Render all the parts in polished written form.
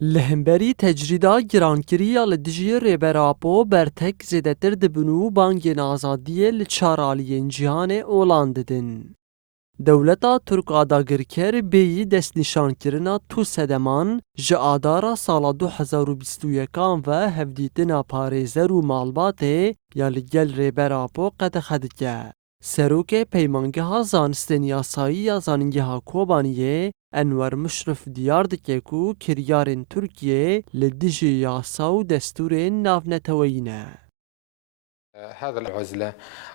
لهمبری تجریدا گرانکرییا لدجی ریبراپو برتک زیدتر دبنو بانگین آزادیه لچارالیین جیهان اولان ددن. دولتا ترک آداگرکر بیی دست نشان کرنا تو سدمان جه آدارا سالا 2021 و هفدیتنا پارێزەر و ماڵباتێ یا لگل ریبراپو قد خدکه. سروک پیمانگه زانستن یاسایی یا زاننگه کوبانیه انور مشرف دیار دکه کو کریارن ترکیه لدیجی یاسا و دستورین نافنتوینه. هذا العزلة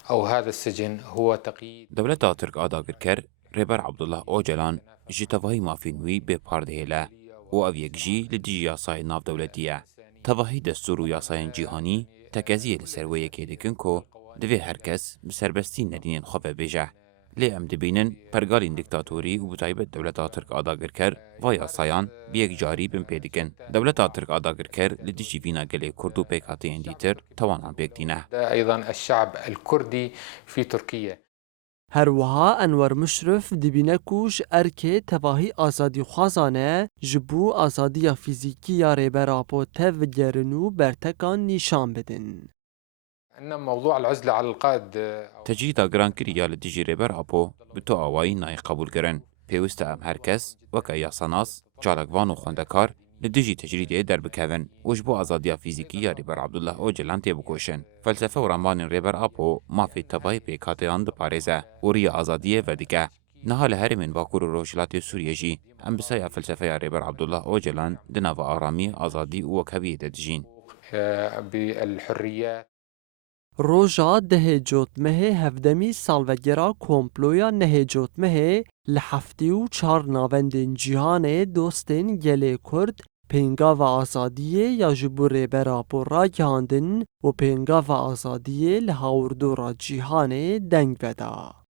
أو هذا السجن هو تقييد دولتا ترک آداگرکر ریبر عبدالله اوجلان جی تواهی مافینوی به پاردهیله و او یکجی لدیجی یاسای ناف دولتیه. تواهی دستور و یاساین جیهانی تکازیه لسرویه که دکن که دوی هرکس بسربستی ندینین خواه بیجه. لی ام دبینن پرگالین دیکتاتوری و بطایبت دولتا ترک آداگرکر و یاسایان بیک جاری بین پیدکن. دولتا ترک آداگرکر لدیجی وینا گلی کردو پیکاتی اندیتر توانان بیک دینه. أيضا الشعب الكردي في تركيا. هروها انور مشرف دبینه کوش ارکه تواهی آزادی خوازانه جبو آزادی فیزیکی یا ریبراپو تف گرنو برتکان نشان بدن. أن موضوع العزلة على القائد تجریدا گرانکرییا لدیجی ریبر آپو بتو آوائی نای قبول کرن. پیوسته ام هرکس وکا یاساناس جالگوان و خوندکار لدیجی تجریده در بکوین وجبو آزادیا فیزیکی یا ریبر عبدالله اوجلان تی بکوشن. فلسفه و رمبان ریبر آپو مافی تبای پیکاتیان ده پارێزه و ری آزادیه و دیگه. نهال هرمین باکور و روشلات سوریه جی ام بسای فلسفه یا ریبر عبدالله اوجلان دنا و آرامی آزادی و وکوی دجین. بالحريات. روژا ده جوتمه هفدمی سالوگرا کومپلویا نه جوتمه لحفتی و چار ناوندین جیهان دوستین گله کرد پینگا و آزادیه یا جبو ریبراپو را گهاندن و پینگا و آزادیه لحاوردو را جیهان دنگ بدا.